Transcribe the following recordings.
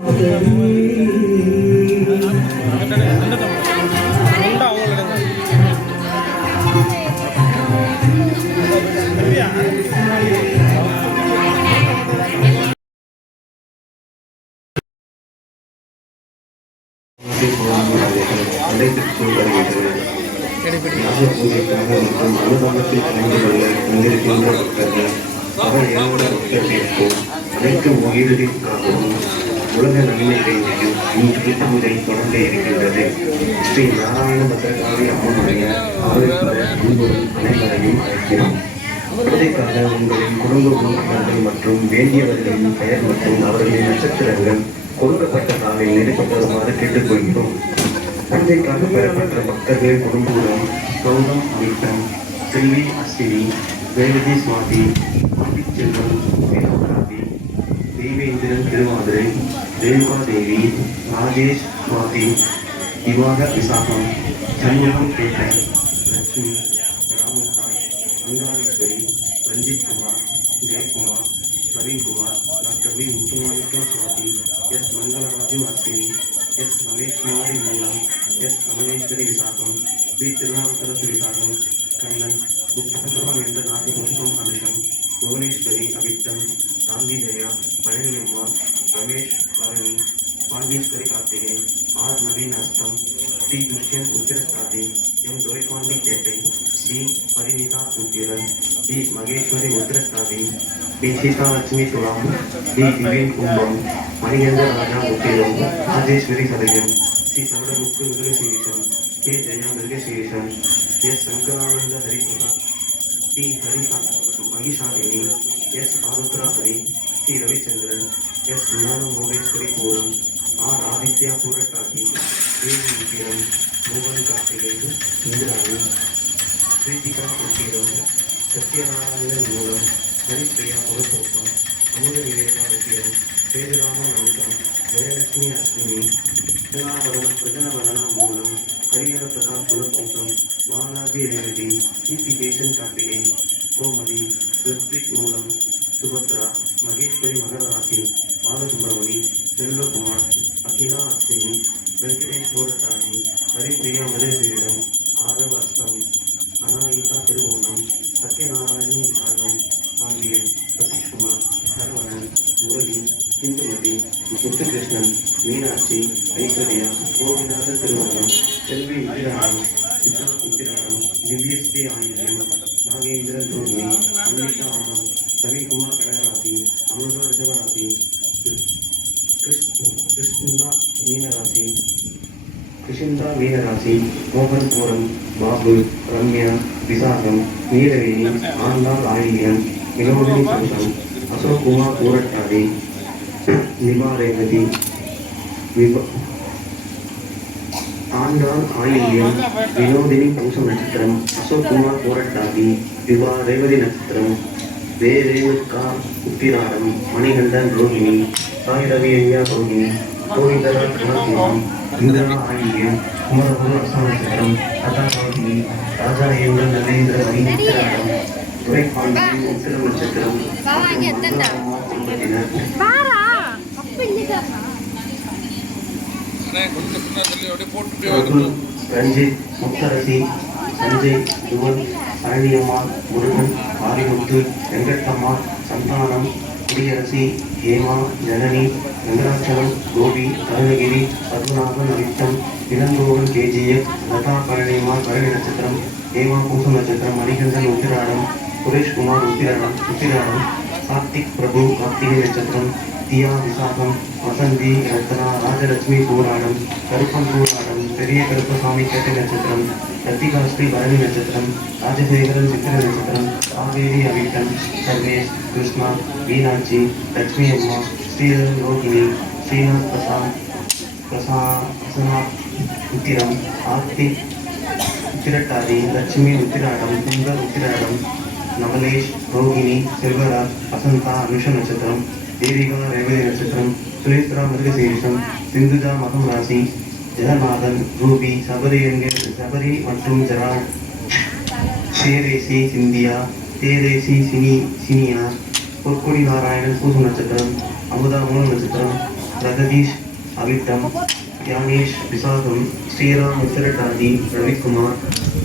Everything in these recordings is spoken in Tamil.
மற்றும் அனுபவத்தில் கலந்து கொள்ள வந்திருக்கின்ற பக்தர்கள் அவர் என்னோட பக்தர்களுக்கும் அனைத்து உயிர்களுக்காகவும் உலக நன்மை வேண்டியும் இன்று பூஜை தொடர்ந்து இருக்கின்றது ஸ்ரீ நாராயண பத்திரகாளி அம்மனுடைய அவருக்கு அன்புடன் அனைவரையும் அழைக்கிறோம் பூஜைக்காக உங்களின் குடும்ப உறுப்பினர்கள் மற்றும் வேண்டியவர்களின் பெயர் மற்றும் அவர்களின் நட்சத்திரங்கள் கொடுக்கப்பட்ட நாளில் நிரப்பப்படுமாறு கேட்டுக்கொள்கிறோம் பூஜைக்காக பெறப்பட்ட பக்தர்களின் குடும்பம் கௌதம் அமிதம் செல்வி அஸ்வினி வேலதி சுவாதி செல்வம் தேவேந்திரன் திருவாதிரை ரேணுகா தேவி ராஜேஷ் சுவாதி திவாக விசாகம் சண்முகம் பேட்டை Lakshmi Ramasai Angaleeswari Ranjith Kumar Jayakumar Praveenkumar doctor V Muthumanickam Swathi S Mangalaraju Ashwini S Ramesh Kumari மூலம் எஸ் கமலேஸ்வரி விசாகம் பி திருநாவுக்கரசு விசாகம் கண்ணன் புத்தகம் என்ற நாட்டு புஷ்பம் அமிர்தம் புவனேஸ்வரி அவிட்டம் காந்தி ஜெயா பழனியம்மா ரமேஷ் பரணி பாண்டீஸ்வரி கார்த்திகை ஆர் நவீன் அஸ்தம் டி துஷ்யந்த் உத்திரஸ்தாதி எம் துரைபாண்டி கேட்டை டி பரிணிதா உத்திரன் டி மகேஸ்வரி உத்திரஸ்தாதி டி சீதாலட்சுமி துலாம் டி திவேன் கும்பம் மணிகண்ட ராஜா உத்திரம் ராஜேஸ்வரி சதயம் ஸ்ரீ சவடமுத்து மிருகசீரிஷம் கே ஜெயா மிருகசீரிஷம் S Sankarananda Hariprasad T Hari Mahishalini S Arudra Hari Ravichandran S மோன மோகேஸ்வரி பூரம் ஆர் ஆதித்யா பூரட்டாசி தேவி விக்கிரம் மோகன் கார்த்திகேயன் இந்திராணி பிரீத்திகா உத்திரம் சத்யநாராயணன் மூலம் ஹரிப்பிரியா முகத்தோட்டம் அமுத விவேகா உத்திரம் சேதுராம நம்பிக்கம் ஜெயலட்சுமி அஸ்வினி பிரஜனாவரம் பிரஜனவதனா மூலம் ஹரியர பிரசாத் குலத்தோட்டம் பாலாஜி ரேவதி சிபி ஜெய்சன் கார்த்திகேயன் கோமதி ரித்விக் மூலம் சுபத்ரா மகேஸ்வரி மகராசி பாலசுப்ரமணி செல்வகுமார் அகிலா அஸ்வினி வெங்கடேஷ் கோடசாமி ஹரிப்பிரியா மதேஸ்வரிடம் ஆரவ அஸ்தம் அனாயிதா திருவோணம் சத்யநாராயணி விசாகம் பாண்டியன் சதீஷ்குமார் சரவணன் முரளி இந்துமதி முத்துகிருஷ்ணன் மீனாட்சி ஐஸ்வர்யா கோபிநாதன் திருவோணம் செல்வி உத்திராடம் சித்தார்த் உத்திராடம் திவ்யஸ்ரீ ஆயுதம் நாகேந்திரன் ரோஹிணி அம்பிகா ஆனம் ரவிக்குமார் கடகராசி அமிர்தா ரிஷபராசி கிருஷ்ணா மீனராசி கிருஷ்ணா மீனராசி மோகன் பூரம் பாபு ரம்யா விசாகம் நீலவேணி ஆண்டாள் ஆயில்யம் வினோதினி பந்தம் அசோக் குமார் பூரட்டாதி நிபா ரேவதி விப ஆண்டாள் ஆயில்யம் வினோதினி பௌசம் நட்சத்திரம் அசோக் குமார் பூரட்டாதி விவா ரேவதி நட்சத்திரம் வே ரேணுகா உத்திராடம் மணிகண்டன் ரோஹிணி சாய் ரவி ஐயா ரோஹிணி கோவிந்தரா கணசிவம் இந்திரா ஆயில்யம் குமரகுரு அஸ்த நட்சத்திரம் கதா ரோஹிணி ராஜா ஏவன் நரேந்திர மணி உத்திராடம் துரைப்பாண்டி உத்திர நட்சத்திரம் பாரா அப்ப இல்லைக்கா ரஞ்சித் முத்தரசி சஞ்சய் யுவன் பழனியம்மா முருகன் மாரிமுத்து வெங்கட்டம்மா சந்தானம் குடியரசி ஹேமா ஜனனி வெங்கடாச்சலம் கோபி அருணகிரி பத்மநாபன் அவிட்டம் இளங்கோவன் கேஜிஎஃப் லதா பழனியம்மா பழனி நட்சத்திரம் ஹேமா பூசம் நட்சத்திரம் மணிகண்டன் உத்திராடம் சுரேஷ்குமார் உத்திராடம் உத்திராடம் கார்த்திக் பிரபு கார்த்திகை நட்சத்திரம் தியா விசாகம் வசந்தி ரத்னா ராஜலட்சுமி பூராடம் கருப்பம் பூராடம் பெரிய கருப்பசாமி கேட்ட நட்சத்திரம் ரத்திகாஸ்ரீ பரணி நட்சத்திரம் ராஜசேகரன் சித்திர நட்சத்திரம் காவேரி அவிட்டம் சர்வேஷ் கிருஷ்ணா மீனாட்சி லட்சுமி அம்மா ஸ்ரீதரன் ரோகிணி ஸ்ரீநாத் பிரசாத் பிரசா பிரசனாத் உத்திரம் ஆர்த்திக் உத்திரட்டாதி லட்சுமி உத்திராடம் சுந்தர் உத்திராடம் நவலேஷ் ரோகிணி செல்வராஜ் வசந்தா அனுஷ நட்சத்திரம் தேவிகா ரேவதி நட்சத்திரம் சுரேஸ்வரா மிருகசேஷம் சிந்துஜா மகம் ராசி ஜெகநாதன் ரூபி சபரி என்கிற சபரி மற்றும் ஜரா. சேரேசி சிந்தியா தேரேசி சினி சினியா பொற்கொடி நாராயணன் பூசு நட்சத்திரம் அமுதா மூல நட்சத்திரம் பிரகதீஷ் அவிட்டம் தியானேஷ் விசாகம் ஸ்ரீராம் உத்திரட்டாதி ரவிக்குமார்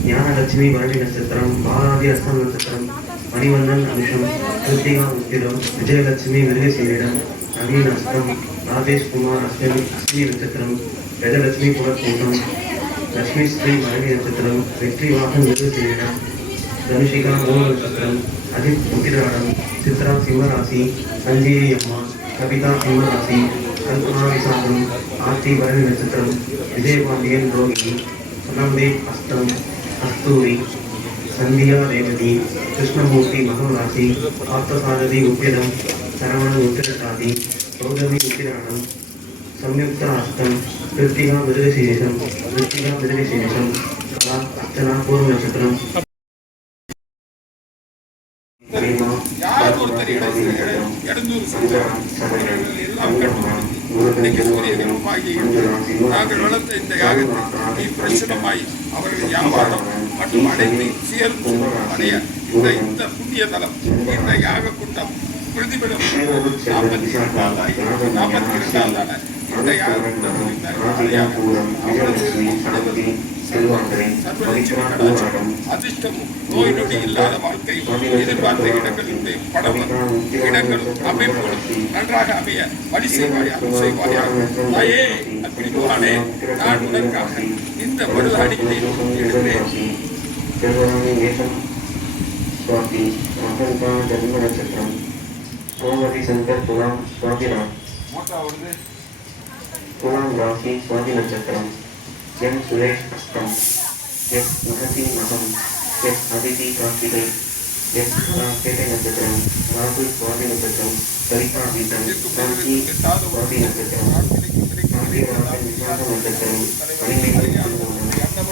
ஞானலட்சுமி பரணி நட்சத்திரம் பாலாதி அஸ்தம் நட்சத்திரம் மணிவண்ணன் அனுஷம் கிருத்திகா உத்திரம் விஜயலட்சுமி மிருகசீரிடம் நவீன் அஸ்தம் ராஜேஷ் குமார் அஸ்வினி அஸ்வினி நட்சத்திரம் கஜலட்சுமி புலக்கூட்டம் லட்சுமி ஸ்ரீ பரணி நட்சத்திரம் வெற்றி வாகன் மிருகசீரிடம் தனுஷிகா மூல நட்சத்திரம் அஜித் உத்திராடம் சித்ரா சிம்மராசி சஞ்சீவி அம்மா கவிதா சிம்மராசி கல்பனா விசாகம் ஆர்த்தி பரணி நட்சத்திரம் விஜயபாண்டியன் ரோகிணி சனந்தேவ் அஸ்தம் கஸ்தூரி சந்தியா ரேவதி கிருஷ்ணமூர்த்தி மகராசி ஆப்தசாரதி உத்திரம் சரவண உத்திரசாதி பௌர்ணமி உத்திராணம் சம்யுக்த அஷ்டம் கிருத்திகா மிருகசீரிசம் கிருத்திகா மிருகசீரிசம் கலா அர்ச்சனா பூர்வ நட்சத்திரம் அவர்கள் வியாபாரம் மற்றும் அனைத்தையும் சேர்ந்து அடைய இந்த இந்த புண்ணிய தலம் இந்த யாக கூட்டம் பிரதிபலம் நாற்பத்தி இரண்டாம் நாற்பத்தி இரண்டாம் இந்த யாக கூட்டம் இந்த அதிர்ஷ்டமும் நோய் நொடி இல்லாத வாழ்க்கை எதிர்பார்த்த இடங்களில் படம் இடங்களும் அமைப்புகளும் நன்றாக அமைய வழி தாயே நான் உனக்காக இந்த மனு எடுக்கிறேன் செல்வராணி வேஷம் சுவாதி மகன்கா ஜன்ம நட்சத்திரம் கோமதி சங்கர் துலாம் சுவாதிராம் துலாம் ராசி சுவாதி நட்சத்திரம் என் சுரேஷ் அஸ்தம் எஸ் மகதி மகம் எஸ் அதிதி கார்த்திகை எஸ் கேட்டை நட்சத்திரம் ராகுல் சுவாதி நட்சத்திரம் சரிதா வீட்டம் காந்தி சுவாதி நட்சத்திரம் காந்திராஜன் விசாக நட்சத்திரம் கனிமேகலை திருவோணம்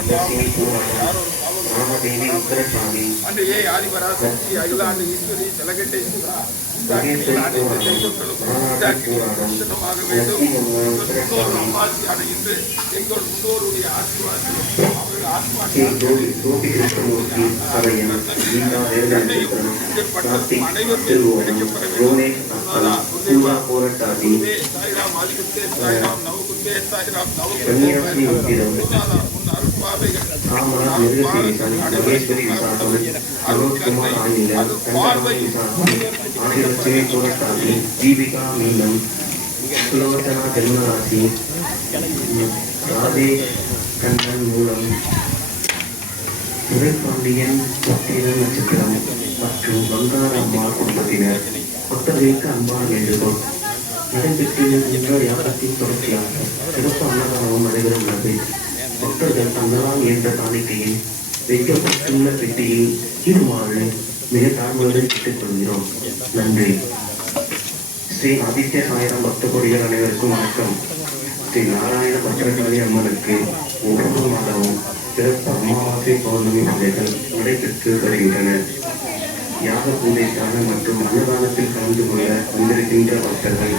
லட்சுமி பூராடம் ராமதேவி உத்தரசாமி அன்றையே ஆதிபரா சக்தி அகிலாண்டு ஈஸ்வரி ஜலகண்டேஸ்வரா தரிசனமாக வேண்டும். முன்னோர் அம்மாசியான இன்று எங்கள் முன்னோருடைய ஆசீர்வாதம். அவர்கள் திருவோணம் ரோனேஷ் அஸ்தம் பூஜா போரட்டாதி. சாய்ராம் ஆதிகுத்தே சாய்ராம் நவகுத்தே சாய்ராம் கன்னியாஸ்ரீ நவகுத்தே உத்திரம். குருநாதா உன் அருட்பாவைகள் காமரா தீபிகா மீனம் சுலோச்சனா ஜென்மராசி ராதே கண்ணன் மூலம் துரைப்பாண்டியன் பத்திர நட்சத்திரம் மற்றும் பங்கார அம்மா குடும்பத்தினர் பக்தர்களுக்கு அன்பான வேண்டுகோள் நடைபெற்று என்ற யாகத்தின் தொடர்ச்சியாக சிறப்பு அன்னதானமும் நடைபெற உள்ளது பக்தர்கள் தங்களால் என்ற காணிக்கையில் வைக்கப்பட்டுள்ள பெட்டியில் இருமாறு மிக தாழ்வுடன் கேட்டுக்கொள்கிறோம். நன்றி. ஸ்ரீ ஆதித்ய சாயிரம் பக்த கொடிகள் அனைவருக்கும் வணக்கம். ஸ்ரீ நாராயண பத்திரகாளி அம்மனுக்கு ஒவ்வொரு மாதமும் சிறப்பு அமாவாசை பௌர்ணமி பூஜைகள் நடைபெற்று வருகின்றன. யாக பூஜைக்கான மற்றும் அன்னதானத்தில் கலந்து கொள்ள வந்திருக்கின்ற பக்தர்கள்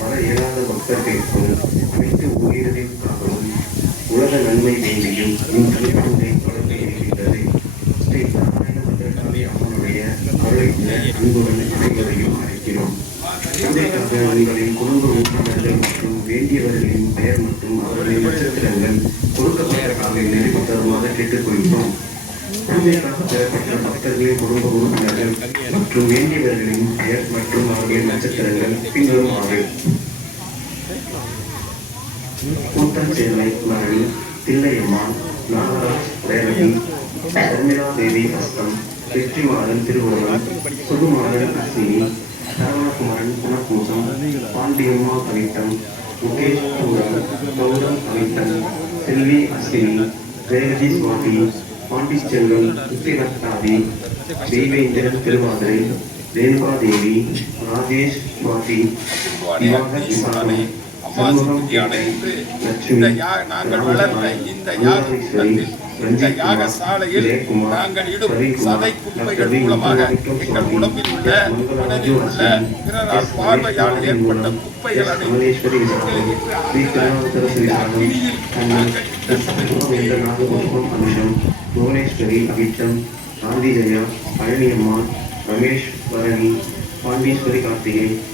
வர இயலாத பக்தர்களுக்கும் அனைத்து ஊழியர்களுக்காகவும் உலக நன்மை வேண்டியும் இந்த பூஜை தொடங்க இருக்கின்றது. ஸ்ரீ நாராயண பத்திரகாளி அம்மனுடைய அருளை அன்புடன் அனைவரையும் அழைக்கிறோம். பூஜைக்காக உங்களின் குடும்ப உறுப்பினர்கள் மற்றும் வேண்டியவர்களின் பெயர் மற்றும் அவர்களின் நட்சத்திரங்கள் கொடுக்கப்பட்ட காலை நெருங்கி தருமாறு கேட்டுக்கொள்கிறோம். பூஜைக்காக பெறப்பட்ட பக்தர்களின் குடும்ப உறுப்பினர்கள் மற்றும் வேண்டியவர்களின் பெயர் மற்றும் அவர்களின் நட்சத்திரங்கள் பின்வருமாறு. கூட்டம் சேவை மரணி தில்லையம்மாள் நாகராஜ் ரேவதி சர்மிளா தேவி ஹஸ்தம் வெற்றிமாறன் திருவோணம் சுகுமாரன் அஸ்வினி சரவணகுமரன் குணக்கூசம் பாண்டியம்மா கவிட்டம் முகேஷ் பூரம் கௌதம் கவிட்டம் செல்வி அஸ்வினி ரேவதி சுவாமி பாண்டிச்செல்வம் உத்திரத்தாதி தெய்வேந்திரன் திருவாதிரை ரேணுகாதேவி ராஜேஷ் சுவாமி திவாகர் விசாரணை அம்மா அம்மாசியான அடைந்து இந்த யாக நாங்கள் வளர்ந்த இந்த யாக கூட்டத்தில் இந்த யாக சாலையில் நாங்கள் இடும் சதை குப்பைகள் மூலமாக எங்கள் உடம்பில் உள்ள மனதில் உள்ள பிறரால் பார்வையால் ஏற்பட்ட குப்பைகள் கமலேஸ்வரி புவனேஸ்வரி அபிச்சம் காந்தி ஜெயா பழனியம்மாள் ரமேஷ் பரணி பாண்டீஸ்வரி கார்த்திகை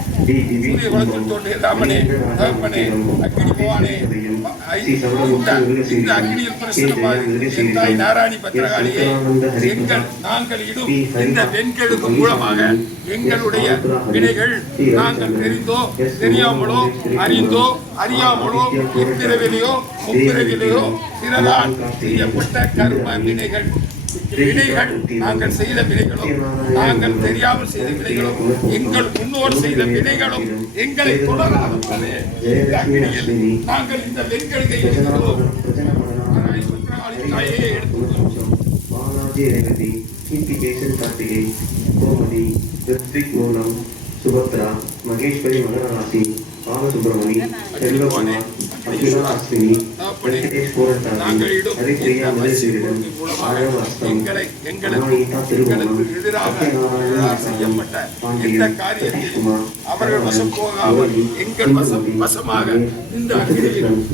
திவி சூரிய குலத்தில் தோன்றிய ராமனே தகப்பனே அக்கினி போவானே இந்த தாய் நாராயணி பத்திரகாளியே எங்கள் நாங்கள் இடும் இந்த வெண்கெழுக்கு மூலமாக எங்களுடைய வினைகள் நாங்கள் தெரிந்தோ தெரியாமலோ அறிந்தோ அறியாமலோ இப்பிறவிலையோ முப்பிறவிலையோ பிறரால் செய்யப்பட்ட கர்ம வினைகள். வினைகள். நாங்கள் செய்த வினைகளும் நாங்கள் தெரியாமல் செய்த வினைகளும் எங்கள் முன்னோர் செய்த வினைகளும் எங்களை தொடராதே நாங்கள் இந்த வெண்கழுகை எடுக்கிறோம் தாயே எடுத்துக்கொள்வோம். பாலாஜி ரேவதி கீர்த்தி கேசன் கார்த்திகை கோமதி ரித்விக் மூலம் சுபத்ரா மகேஸ்வரி மகராசி பாலசுப்ரமணி செல்வகுமார் அகிலா அஸ்வினி வெங்கடேஷ் இடும் ஹரிப்பிரியா ஆழவாஸ்தம் எங்களை எங்களுக்கு அனாயிதா திருவோணம் சத்யநாராயண இந்த பாண்டியன் சதீஷ்குமார் அவர்கள் வசம் போகாமல் எங்கள் வசம் வசமாக இந்த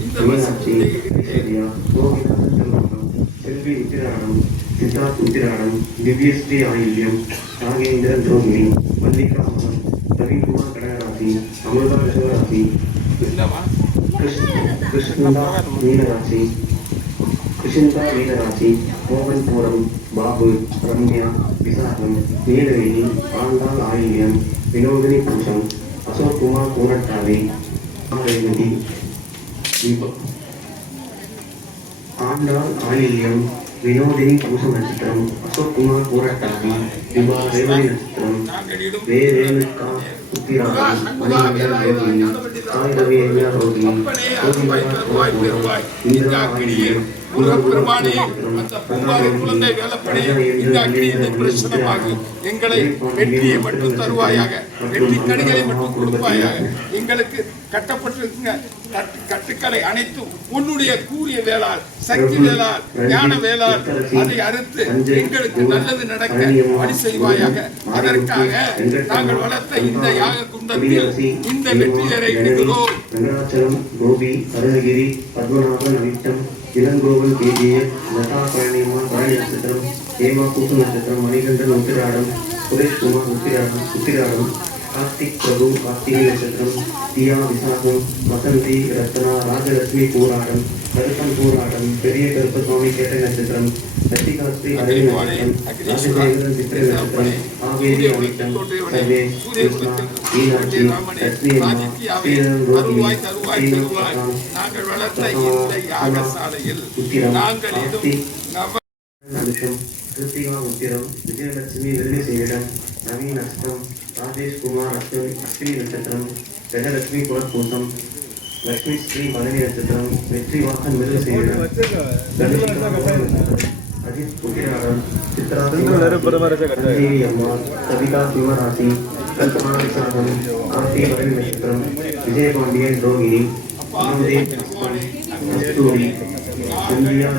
இந்த மீனாட்சி செல்வி உத்திராடம் சித்தார்த் உத்திராடம் திவ்யஸ்ரீ ஆயில்யம் நாகேந்திரன் ரோகிணி மல்லிகா அமரம் ரவிக்குமார் ரிஷவராசி என்னவா கிருஷ்ணந்தா மீனராசி கிருஷ்ணந்தா மீனராசி மோகன் பூரம் பாபு ரம்யா விசாகம் நீலவேணி ஆண்டாள் ஆயில்யம் வினோதினி பூஷம் அசோக் குமார் கூரட்டாவி ரேவதி தீபக் ஆண்டாள் ஆயில்யம் வினோதினி பூச நட்சத்திரம் அசோக் குமார் கூரட்டாவி திவா ரேவதி நட்சத்திரம் நாங்கள் வே ரேணுகா உத்திராகம் ரோகிணி ரவி ஐயா ரோகிணி அந்த குழந்தை இந்த எங்களை வெற்றியை மட்டும் தருவாயாக வெற்றி கணிகளை மட்டும் கொடுப்பாயாக எங்களுக்கு கட்டப்பட்டிருக்கிற கட்டு- கட்டுக்களை அனைத்தும் உன்னுடைய கூறிய வேளால் சக்தி வேளால் ஞான வேளால் அதை அறுத்து எங்களுக்கு நல்லது நடக்க வழி செய்வாயாக. அதற்காக நாங்கள் வளர்த்த இந்த யாக குண்டத்தில் இந்த வெற்றியரை எடுக்கிறோம். கோபி அருணகிரி பத்மநாபன் அவிட்டம் இளங்கோவல் கேஜிய லதா பழனியம்மா பழனி நட்சத்திரம் ஹேமா கூட்டு நட்சத்திரம் மணிகண்டன் உத்திராடம் சுரேஷ்குமார் உத்திராடம் உத்திராடம் கார்த்திக் பிரபு கார்த்திகை நட்சத்திரம் தியா விசாகம் வசந்தி ரத்னா ராஜலட்சுமி போராடம் கருப்பன் போராடம் பெரிய கருப்பசுவாமி கேட்ட நட்சத்திரம் சசிகாஸ்ரீ அரணி நட்சத்திரம் ராஜசேகரன் சித்திரை நட்சத்திரம் காவேரி அவிட்டம் சர்வே கிருஷ்ணா மீனாட்சி லட்சுமி அம்மா ஸ்ரீரன் ரோகிணி தருவாய் தருவாய் தருவாய் நாங்கள் அனுஷம் கிருத்திகா உத்திரம் விஜயலட்சுமி வெள்ளி சேவிடம் நவீன் அஷ்டம் ராஜேஷ் குமார் அஸ்வினி அஸ்வினி நட்சத்திரம் ஜெகலட்சுமி குலப்பூசம் லட்சுமி ஸ்ரீ பழனி நட்சத்திரம் வெற்றி வாகன் மிருக சேவிடம் தனுஷிகா மோகன் நட்சத்திரம் அஜித் உத்திராடம் சித்ரா சஞ்சீவி அம்மா சவிதா சிவராசி கல்பனா விசாகம் கார்த்திகை பழனி நட்சத்திரம் விஜயபாண்டியன் ரோகிணி அனுதேவ் அஸ்தம் கஸ்தூரி சந்தியா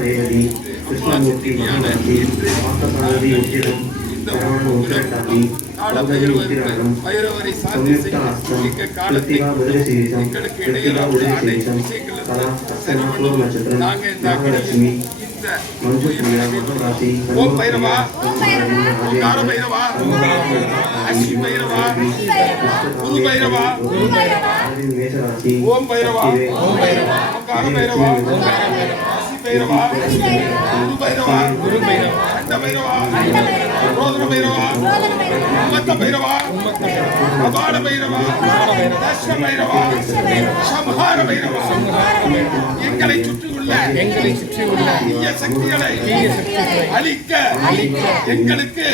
ரேவதி கிருஷ்ணமூர்த்தி மகாராஜி பார்த்தசாரதி உத்திரம் சரவண உத்திரட்டாதி பௌதரி உத்திராடம் பைரவரை சாந்தி சம்யுக்தா செய்ய அஸ்தம் எங்க காலத்தை கிருத்திகா மிருகசீரிசம் எங்களுக்கு கிருத்திகா இடையிலான அனைத்து மிருகசீரிசம் விஷயங்களும் கலா சரி அஸ்தமாத்ம பண்ணுவோம். நட்சத்திரம் நாங்க இந்த நாகலட்சுமி இந்த மஞ்சு பிரியா மகராசி ஓம் பைரவா சண்முகப்பிரியா கார பைரவா அஸ்வி பைரவா குரு பைரவா மேசராசி ஓம் பைரவா ஓம் பைரவா கார பைரவா அஸ்வி பைரவா குரு பைரவா குரு பைரவா ரோதன பைரவா உம்மத்த பைரவா கபால பைரவா தர்ஷ பைரவா சம்ஹார பைரவா எங்களை சுற்றியுள்ள எங்களை சுற்றியுள்ள தீய சக்திகளை அழிக்க எங்களுக்கு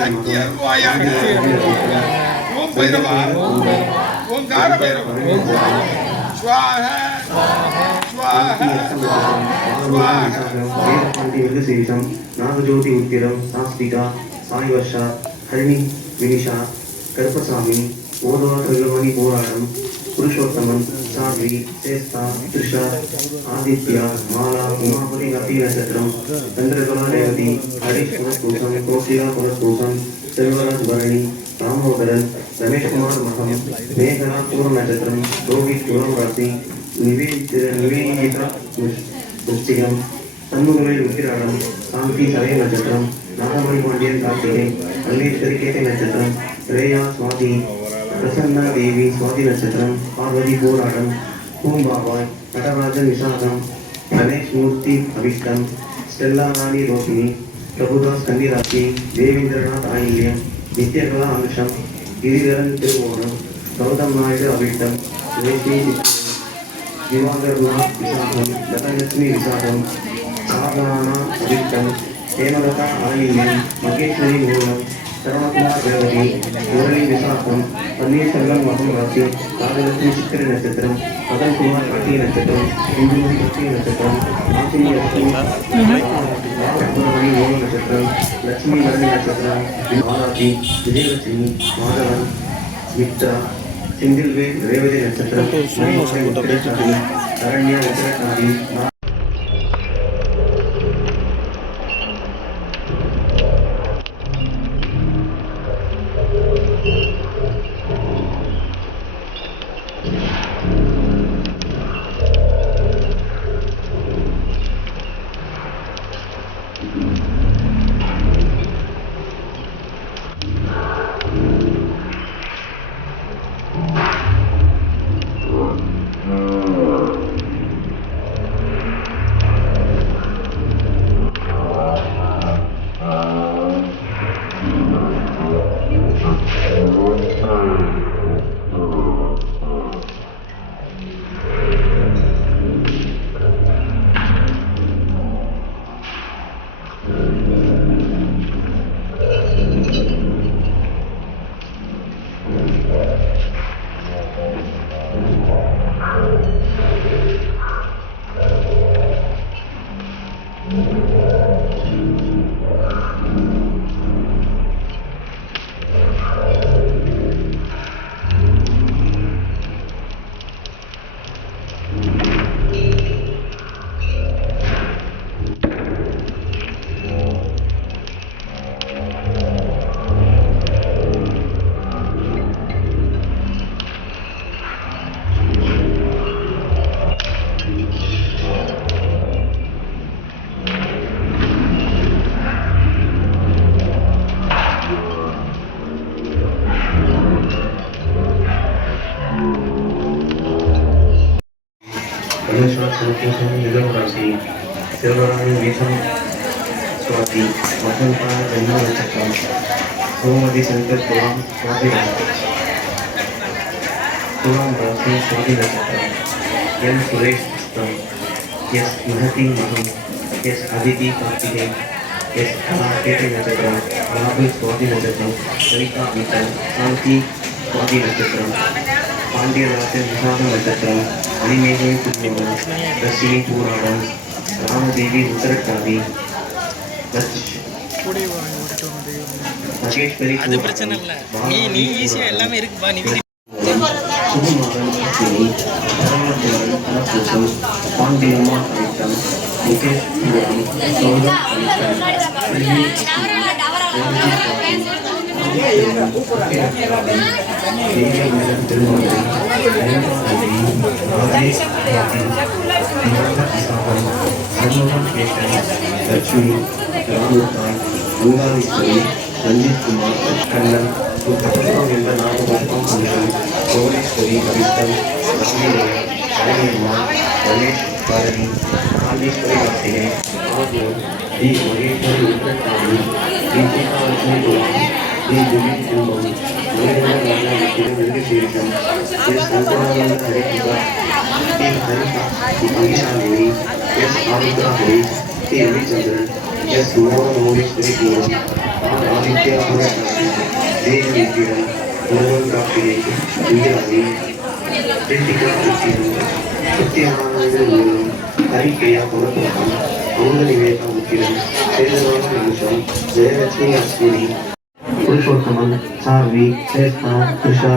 சக்தி அருவாயாக ஓம் பைரவா ஓங்கார பைரவா சுவாக ஸ்வாஹ ஸ்வாஹ வீரபாண்டி விருதுசீரிசம் நாகஜோதி உத்திரம் சாஸ்திகா சாய் வர்ஷா ஹரிணி வினிஷா கருப்பசாமி ஓதுவார் வெள்ளமணி போராடம் புருஷோத்தமன் சாத்வி சேஸ்தா த்ரிஷா ஆதித்யா மாலா உமாபதி நதி நட்சத்திரம் சந்திரகலா ரேவதி ஹரிஷ் குலப்பூசம் கோசிலா குலப்பூசம் செல்வராஜ் பரணி தாமோதரன் ரமேஷ்குமார் மகம் மேகலா பூர்ண நட்சத்திரம் ரோஹித் துலாம் ராசி நிவேதித நிவேதிதா விருஷ்- விருச்சிகம் உத்திராடம் சாந்தி சதய நட்சத்திரம். நாகமணி பாண்டியன் கார்த்திகை. மல்லேஸ்வரி கேட்டை நட்சத்திரம். ரேயா சுவாதி. பிரசன்னா தேவி சுவாதி நட்சத்திரம். பார்வதி போராடம். பூம்பாபாய் நடராஜன் விசாகம் கணேஷ் மூர்த்தி அவிஷ்டம் ஸ்டெல்லா ராணி ரோஷினி. பிரபுதாஸ் கன்னிராசி. தேவேந்திரநாத் ஆயில்யம். நித்யகலா அம்சம் கிரிதரன் திருவோணம். கௌதம் நாயுடு அவிட்டம் ரேஷி திவாகர்நாத் விசாகம் தனலட்சுமி விசாகம் சாதாரணா அவிட்டம் ஹேமலதா ஆயில்யம் மகேஸ்வரி சரவணகுமார் ரேவதி முரளி விசாகம் பன்னீர்செல்வம் மகம் ராசி ராஜலட்சுமி சித்திரை நட்சத்திரம் மதன்குமார் கார்த்திகை நட்சத்திரம் இந்துமதி கிருஷ்ணி நட்சத்திரம் ஆசினி ராமசுப்ரமணி மூல நட்சத்திரம் லட்சுமி லட்சுமி நட்சத்திரம் விஜயலட்சுமி மாதவன் மித்ரா செந்தில்வேல் ரேவதி நட்சத்திரம் என் சுரேஷ் அஸ்தம் எஸ் மகதி மகம் எஸ் அதிதி கார்த்திகை எஸ் கலா கேட்டை நட்சத்திரம் ராகுல் சுவாதி நட்சத்திரம் சரிகா மித்தன் சாந்தி சுவாதி நட்சத்திரம் பாண்டியராஜன் விசாக நட்சத்திரம் மணிமேகலை திருமணம் ரசினி பூராடம் ராமதேவி உத்தரட்டாதி மகேஸ்வரி அது பிரச்சனை இல்லை. நீ நீ ஈஸியாக எல்லாமே இருக்குப்பா நீ சுகுமாரன் அசினி சரவணகுமாரன் கனப்பூசம் பாண்டியம்மா கவித்தம் முகேஷ் புரம் சௌரவ் கவித்தம் லட்சுமி ராமுத்தாய் அங்காளீஸ்வரி ரஞ்சித் கண்ணன் புத்தகம் என்ற நாகபுஷ்பம் புருஷன் புவனேஸ்வரி கவித்தம் லட்சுமிநாயர் கலைஞர்மா ரமேஷ் பாரதி காந்தீஸ்வரி கார்த்திகை ஆகியோர் டி மகேஸ்வரி உத்தரகாணி டி சீதாலட்சுமி குமார் டி திலீப் கும்பம் மனிதன ராஜாவித்திரம் வெங்கடேசம் S Sankarananda Harikumar T Harisha Mahishalini S Adithyapuri T Ravichandran S மோகன் மோகேஸ்வரி குமார் ஆர் ஆதித்யா புரட்டாதி தேவி விக்கிரம் மோகன் கார்த்திகை இந்திராணி கிருத்திகா கிருத்திகம் சத்யானந்த மூலம் ஹரிப்பிரியா புரத்தோட்டம் அமுதநிவேதா உக்கிரம் சேதவான நிமிஷம் ஜெயலட்சுமி அஸ்வினி புருஷோத்தமன் சார்வி சேஷ்டா த்ரிஷா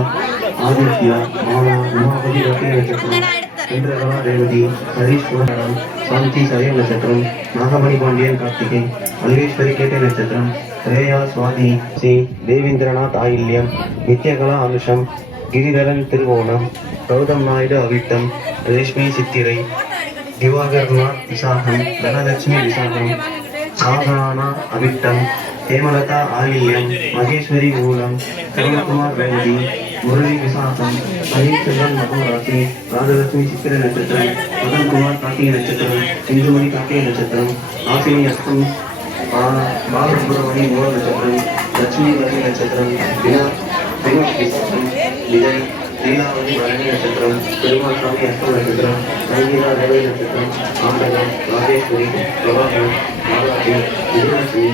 ஆதித்யா மாலா உமாபதி ரத்தி நட்சத்திரம் ரேவதி ஹரீஷ் குணநடம் சாந்தி சதய நட்சத்திரம் நாகமணி பாண்டியன் கார்த்திகை மல்லேஸ்வரி கேட்டை நட்சத்திரம் ரேயா சுவாதி சி தேவேந்திரநாத் ஆயில்யம் நித்யகலா அனுஷம் கிரிதரன் திருவோணம் கௌதம் நாயுடு அவிட்டம் ரேஷ்மி சித்திரை திவாகர்நாத் விசாகம் தனலட்சுமி விசாகம் சாகரானா அவிட்டம் ஹேமலதா ஆலியம் மகேஸ்வரி ஊலம் கருணகுமார் ரேவதி முரளி விசாகம் பன்னீர்செல்வம் மகராசி ராஜலட்சுமி சித்திரை நட்சத்திரம் மதன்குமார் கார்த்திகை நட்சத்திரம் இந்துமணி கார்த்திகை நட்சத்திரம் ஆசினி அஸ்தம் பாலசுப்ரமணி மூல நட்சத்திரம் லட்சுமி ரவி நட்சத்திரம் வினா வினோத் விசாகம் விஜய் லீலாவதி பரணி நட்சத்திரம் பெருமாசாமி சாமி நட்சத்திரம் நந்தினா ரவி நட்சத்திரம் ஆண்டகம் ராஜேஸ்வரி பிரபாகரன் மாதாஜி திருநாசி